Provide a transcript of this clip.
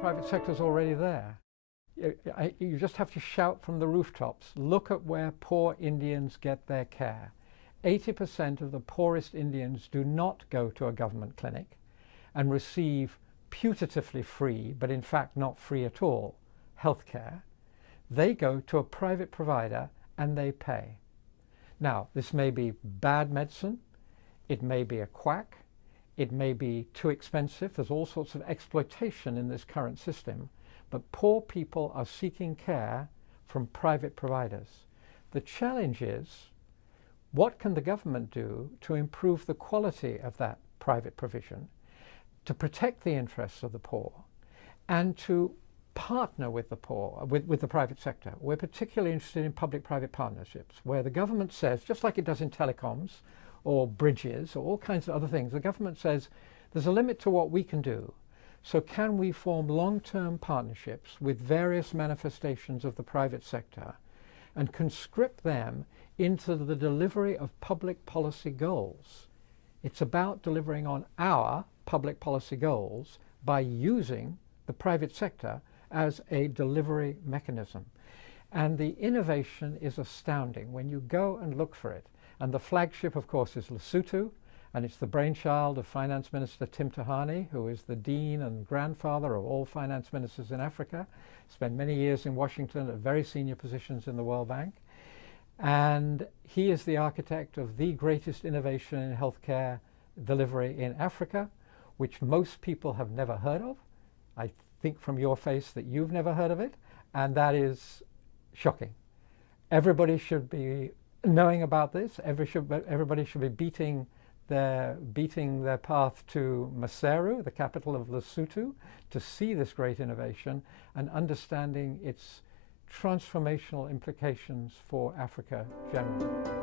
Private sector's already there. You just have to shout from the rooftops. Look at where poor Indians get their care. 80% of the poorest Indians do not go to a government clinic and receive putatively free, but in fact not free at all, health care. They go to a private provider and they pay. Now, this may be bad medicine, it may be a quack, it may be too expensive. There's all sorts of exploitation in this current system, but poor people are seeking care from private providers. The challenge is, what can the government do to improve the quality of that private provision, to protect the interests of the poor, and to partner with the poor, with the private sector? We're particularly interested in public-private partnerships, where the government says, just like it does in telecoms or bridges or all kinds of other things, the government says there's a limit to what we can do. So can we form long-term partnerships with various manifestations of the private sector and conscript them into the delivery of public policy goals? It's about delivering on our public policy goals by using the private sector as a delivery mechanism. And the innovation is astounding when you go and look for it. And the flagship, of course, is Lesotho, and it's the brainchild of Finance Minister Tim Tahani, who is the dean and grandfather of all finance ministers in Africa, spent many years in Washington at very senior positions in the World Bank. And he is the architect of the greatest innovation in healthcare delivery in Africa, which most people have never heard of. I think from your face that you've never heard of it, and that is shocking. Everybody should be knowing about this. Everybody should be beating their path to Maseru, the capital of Lesotho, to see this great innovation and understanding its transformational implications for Africa generally.